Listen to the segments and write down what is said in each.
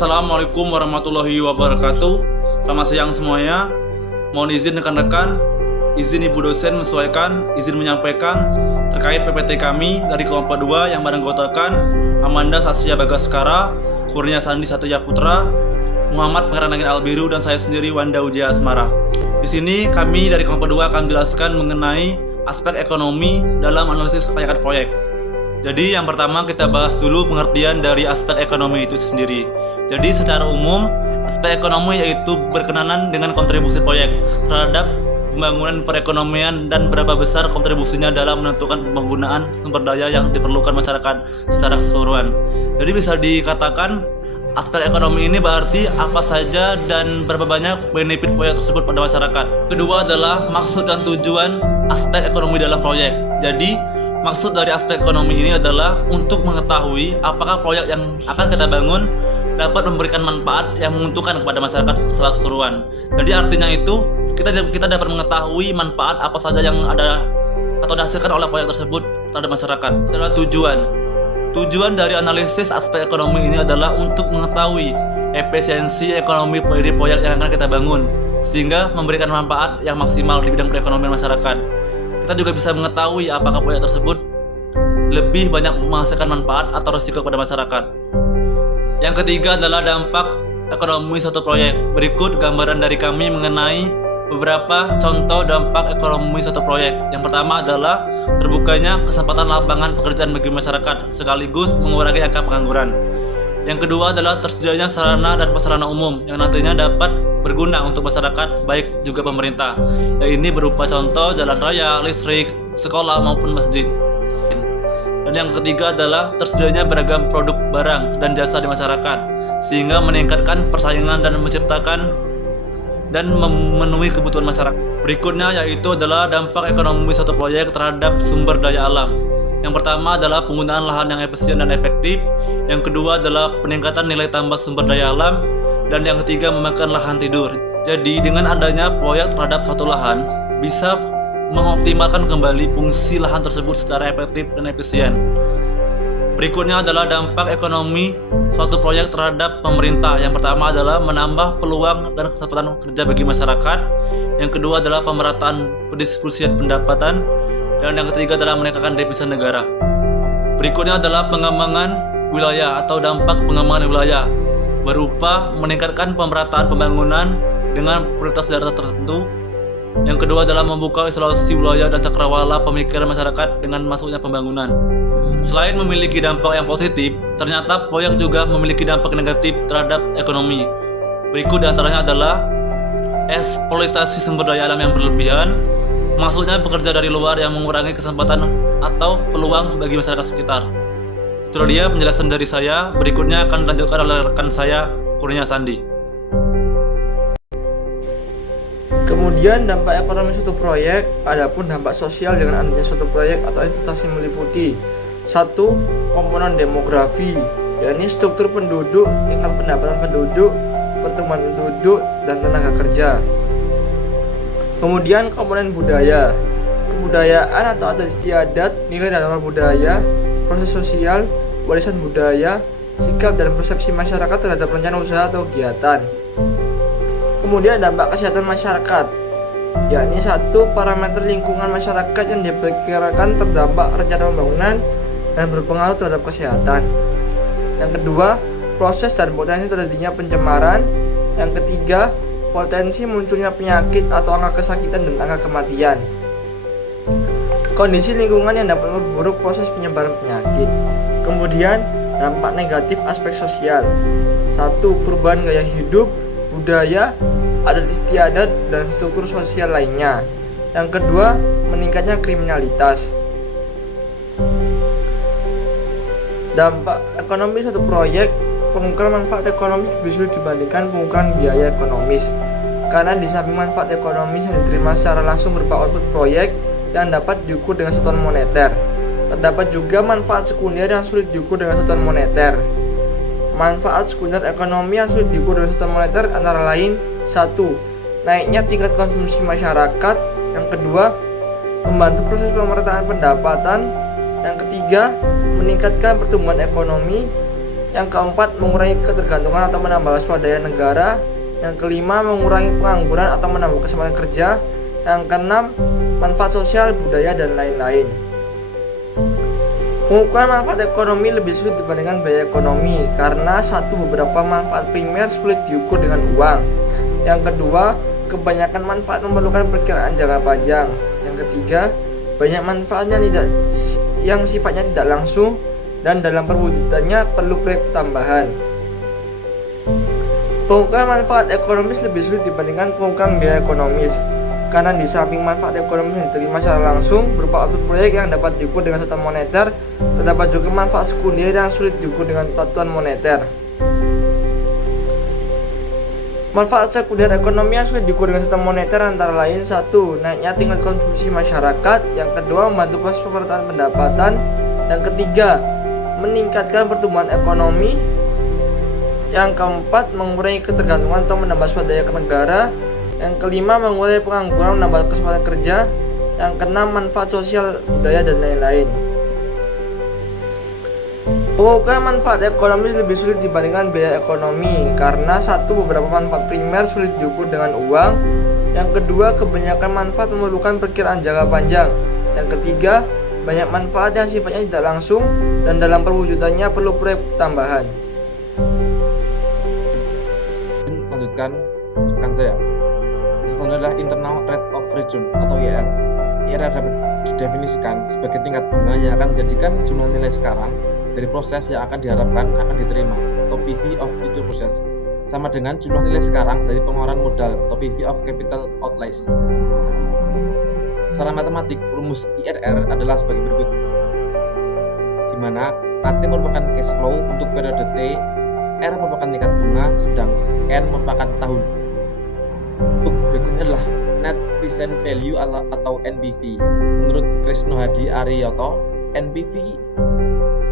Assalamualaikum warahmatullahi wabarakatuh. Selamat siang semuanya. Mohon izin rekan-rekan, izin Ibu dosen izin menyampaikan terkait PPT kami dari kelompok 2 yang beranggotakan Amanda Sasya Bagaskara, Kurnia Sandi Satya Putra, Muhammad Pangeran Albiru, dan saya sendiri Wanda Ujaya Asmara. Di sini kami dari kelompok 2 akan menjelaskan mengenai aspek ekonomi dalam analisis kelayakan proyek. Jadi yang pertama kita bahas dulu pengertian dari aspek ekonomi itu sendiri. Jadi secara umum aspek ekonomi yaitu berkenaan dengan kontribusi proyek terhadap pembangunan perekonomian dan berapa besar kontribusinya dalam menentukan penggunaan sumber daya yang diperlukan masyarakat secara keseluruhan. Jadi bisa dikatakan aspek ekonomi ini berarti apa saja dan berapa banyak benefit proyek tersebut pada masyarakat. Kedua adalah maksud dan tujuan aspek ekonomi dalam proyek. Jadi maksud dari aspek ekonomi ini adalah untuk mengetahui apakah proyek yang akan kita bangun dapat memberikan manfaat yang menguntungkan kepada masyarakat secara keseluruhan. Jadi artinya itu kita dapat mengetahui manfaat apa saja yang ada atau dihasilkan oleh proyek tersebut terhadap masyarakat. Adalah tujuan dari analisis aspek ekonomi ini adalah untuk mengetahui efisiensi ekonomi dari proyek yang akan kita bangun sehingga memberikan manfaat yang maksimal di bidang perekonomian masyarakat. Kita juga bisa mengetahui apakah proyek tersebut lebih banyak menghasilkan manfaat atau risiko kepada masyarakat. Yang ketiga adalah dampak ekonomi suatu proyek. Berikut gambaran dari kami mengenai beberapa contoh dampak ekonomi suatu proyek. Yang pertama adalah terbukanya kesempatan lapangan pekerjaan bagi masyarakat sekaligus mengurangi angka pengangguran. Yang kedua adalah tersedianya sarana dan prasarana umum yang nantinya dapat berguna untuk masyarakat baik juga pemerintah. Ini berupa contoh jalan raya, listrik, sekolah maupun masjid. Dan yang ketiga adalah tersedianya beragam produk barang dan jasa di masyarakat sehingga meningkatkan persaingan dan menciptakan dan memenuhi kebutuhan masyarakat. Berikutnya yaitu adalah dampak ekonomi suatu proyek terhadap sumber daya alam. Yang pertama adalah penggunaan lahan yang efisien dan efektif. Yang kedua adalah peningkatan nilai tambah sumber daya alam. Dan yang ketiga memakan lahan tidur. Jadi dengan adanya proyek terhadap suatu lahan bisa mengoptimalkan kembali fungsi lahan tersebut secara efektif dan efisien. Berikutnya adalah dampak ekonomi suatu proyek terhadap pemerintah. Yang pertama adalah menambah peluang dan kesempatan kerja bagi masyarakat. Yang kedua adalah pemerataan pendistribusian pendapatan. Dan yang ketiga adalah meningkatkan devisa negara. Berikutnya adalah pengembangan wilayah atau dampak pengembangan wilayah berupa meningkatkan pemerataan pembangunan dengan prioritas daerah tertentu. Yang kedua adalah membuka isolasi wilayah dan cakrawala pemikiran masyarakat dengan masuknya pembangunan. Selain memiliki dampak yang positif, ternyata proyek juga memiliki dampak negatif terhadap ekonomi. Berikut diantaranya adalah eksploitasi sumber daya alam yang berlebihan, maksudnya bekerja dari luar yang mengurangi kesempatan atau peluang bagi masyarakat sekitar. Itulah dia penjelasan dari saya. Berikutnya akan dilanjutkan oleh rekan saya, Kurnia Sandi. Kemudian dampak ekonomi suatu proyek, adapun dampak sosial dengan adanya suatu proyek atau investasi meliputi 1. Komponen demografi, yakni struktur penduduk, tingkat pendapatan penduduk, pertumbuhan penduduk, dan tenaga kerja. Kemudian komponen budaya, kebudayaan atau adat istiadat, nilai dan norma budaya, proses sosial, warisan budaya, sikap dan persepsi masyarakat terhadap rencana usaha atau kegiatan. Kemudian dampak kesehatan masyarakat, yakni 1. Parameter lingkungan masyarakat yang diperkirakan terdampak rencana pembangunan dan berpengaruh terhadap kesehatan. Yang kedua, proses dan potensi terjadinya pencemaran. Yang ketiga, potensi munculnya penyakit atau angka kesakitan dan angka kematian. Kondisi lingkungan yang dapat memperburuk proses penyebaran penyakit. Kemudian dampak negatif aspek sosial. 1. Perubahan gaya hidup, budaya, adat istiadat, dan struktur sosial lainnya. Yang kedua, meningkatnya kriminalitas. Dampak ekonomi suatu proyek, pengukuran manfaat ekonomis lebih sulit dibandingkan pengukuran biaya ekonomis. Karena di samping manfaat ekonomis yang diterima secara langsung berupa output proyek yang dapat diukur dengan satuan moneter, terdapat juga manfaat sekunder yang sulit diukur dengan satuan moneter. Manfaat sekunder ekonomi yang sulit diukur dengan satuan moneter antara lain 1. Naiknya tingkat konsumsi masyarakat. Yang kedua, membantu proses pemerataan pendapatan. Yang ketiga, meningkatkan pertumbuhan ekonomi. Yang keempat, mengurangi ketergantungan atau menambah swadaya negara. Yang kelima, mengurangi pengangguran atau menambah kesempatan kerja. Yang keenam, manfaat sosial, budaya, dan lain-lain. Pengukuran manfaat ekonomi lebih sulit dibandingkan biaya ekonomi karena satu, beberapa manfaat primer sulit diukur dengan uang. Yang kedua, kebanyakan manfaat memerlukan perkiraan jangka panjang. Yang ketiga, banyak manfaatnya yang sifatnya tidak langsung dan dalam perwujudannya perlu proyek tambahan. Pengukuran manfaat ekonomis lebih sulit dibandingkan pengukuran biaya ekonomis karena di samping manfaat ekonomi yang diterima secara langsung berupa output proyek yang dapat diukur dengan satuan moneter, terdapat juga manfaat sekunder yang sulit diukur dengan satuan moneter. Manfaat sekunder ekonomi yang sulit diukur dengan satuan moneter antara lain: satu, naiknya tingkat konsumsi masyarakat. Yang kedua, membantu proses pemerataan pendapatan. Yang ketiga, meningkatkan pertumbuhan ekonomi. Yang keempat, mengurangi ketergantungan atau menambah swadaya ke negara. Yang kelima, mengurangi pengangguran, menambah kesempatan kerja. Yang keenam, manfaat sosial, budaya, dan lain-lain. Pengukuran manfaat ekonomi lebih sulit dibandingkan biaya ekonomi karena satu, beberapa manfaat primer sulit diukur dengan uang. Yang kedua, kebanyakan manfaat memerlukan perkiraan jangka panjang. Yang ketiga, banyak manfaat yang sifatnya tidak langsung dan dalam perwujudannya perlu proyek tambahan. Lanjutkan saya. Itu adalah internal rate of return atau IRR. IRR dapat didefinisikan sebagai tingkat bunga yang akan menjadikan jumlah nilai sekarang dari proses yang akan diharapkan akan diterima atau PV of future process sama dengan jumlah nilai sekarang dari pengeluaran modal atau PV of capital outlays. Secara matematik, rumus IRR adalah sebagai berikut, di mana T merupakan cash flow untuk periode T, R merupakan tingkat bunga, sedang N merupakan tahun. Untuk berikutnya adalah Net Present Value atau NPV. Menurut Krisno Hadi Ariyoto, NPV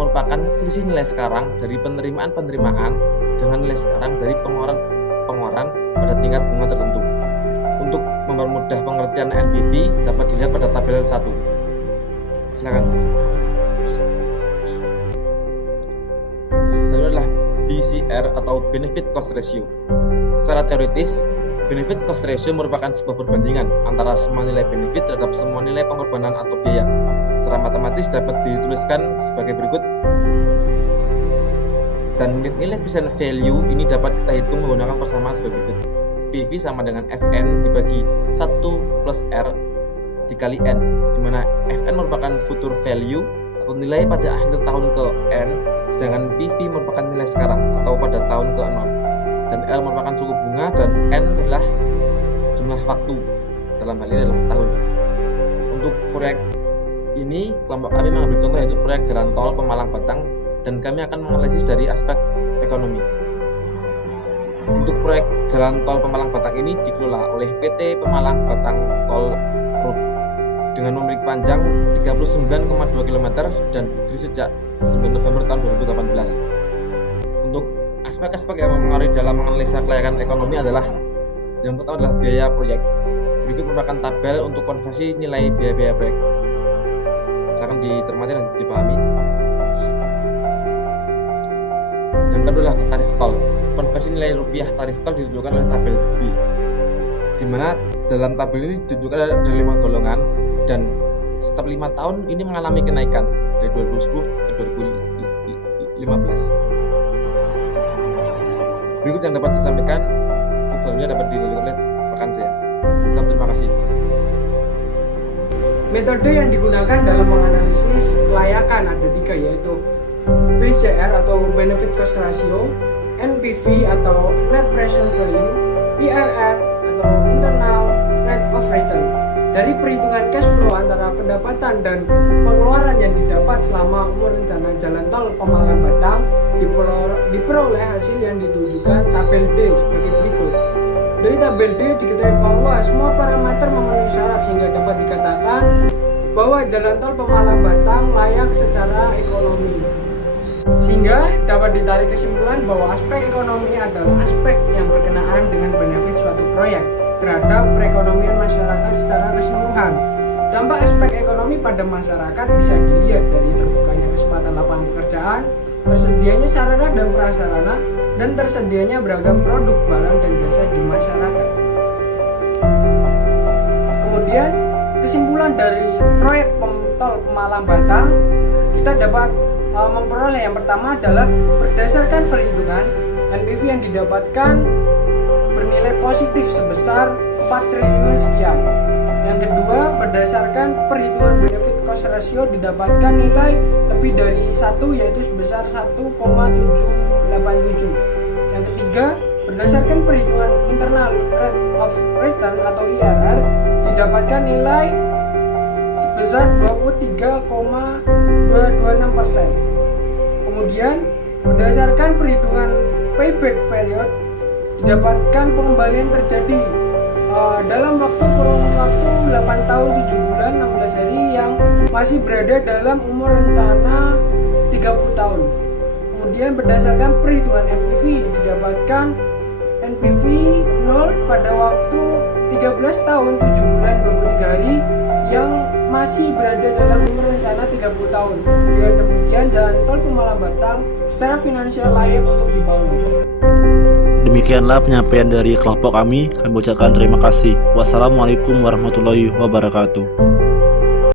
merupakan selisih nilai sekarang dari penerimaan dengan nilai sekarang dari pengeluaran pada tingkat bunga tertentu. Untuk mempermudah pengertian NPV dapat dilihat pada tabel 1. Silakan. Selanjutnya adalah BCR atau Benefit Cost Ratio. Secara teoritis, benefit cost ratio merupakan sebuah perbandingan antara semua nilai benefit terhadap semua nilai pengorbanan atau biaya. Secara matematis dapat dituliskan sebagai berikut. Dan nilai present value ini dapat kita hitung menggunakan persamaan sebagai berikut. PV sama dengan Fn dibagi 1 plus R dikali N, di mana Fn merupakan future value atau nilai pada akhir tahun ke N, sedangkan PV merupakan nilai sekarang atau pada tahun ke 0. Dan L merupakan suku bunga dan N adalah jumlah waktu, dalam hal ini adalah tahun. Untuk proyek ini, kelompok kami mengambil contoh yaitu proyek jalan tol Pemalang Batang dan kami akan menganalisis dari aspek ekonomi. Untuk proyek jalan tol Pemalang Batang ini dikelola oleh PT Pemalang Batang Tol Road dengan memiliki panjang 39,2 km dan berdiri sejak 9 November tahun 2018. Untuk aspek-aspek yang mempengaruhi dalam menganalisa kelayakan ekonomi adalah yang pertama adalah biaya proyek. Berikut merupakan tabel untuk konversi nilai biaya-biaya proyek. Silakan dicermati dan dipahami. Yang kedua adalah tarif tol. Konversi nilai rupiah tarif tol ditunjukkan oleh tabel B, di mana dalam tabel ini ditunjukkan ada 5 golongan dan setiap 5 tahun ini mengalami kenaikan dari 2010 ke 2015. Berikut yang dapat saya sampaikan, selanjutnya dapat dilanjutkan oleh rekan saya. Terima kasih. Metode yang digunakan dalam menganalisis kelayakan ada 3, yaitu BCR atau Benefit Cost Ratio, NPV atau Net Present Value, IRR atau Internal Rate of Return. Dari perhitungan cash flow antara pendapatan dan pengeluaran yang didapat selama umur rencana jalan tol Pemalang Batang diperoleh hasil yang ditunjukkan tabel D sebagai berikut. Dari tabel D diketahui bahwa semua parameter memenuhi syarat sehingga dapat dikatakan bahwa jalan tol Pemalang Batang layak secara ekonomi. Sehingga dapat ditarik kesimpulan bahwa aspek ekonomi adalah aspek yang berkenaan dengan benefit suatu proyek terhadap perekonomian masyarakat secara keseluruhan. Dampak aspek ekonomi pada masyarakat bisa dilihat dari terbukanya kesempatan lapangan pekerjaan, tersedianya sarana dan prasarana, dan tersedianya beragam produk barang dan jasa di masyarakat. Kemudian kesimpulan dari proyek tol Pemalang Batang, kita dapat memperoleh yang pertama adalah berdasarkan perhitungan NPV yang didapatkan bernilai positif sebesar 4 triliun sekian. Yang kedua, berdasarkan perhitungan benefit cost ratio didapatkan nilai lebih dari 1, yaitu sebesar 1,787. Yang ketiga, berdasarkan perhitungan internal rate of return atau IRR didapatkan nilai sebesar 23,226%. Kemudian, berdasarkan perhitungan payback period didapatkan pengembalian terjadi dalam kurun waktu 8 tahun 7 bulan 16 hari yang masih berada dalam umur rencana 30 tahun. Kemudian berdasarkan perhitungan NPV didapatkan NPV 0 pada waktu 13 tahun 7 bulan 23 hari yang masih berada dalam umur rencana 30 tahun. Dengan demikian, jalan tol Pemalang Batang secara finansial layak untuk dibangun. Demikianlah penyampaian dari kelompok kami. Kami ucapkan terima kasih. Wassalamualaikum warahmatullahi wabarakatuh.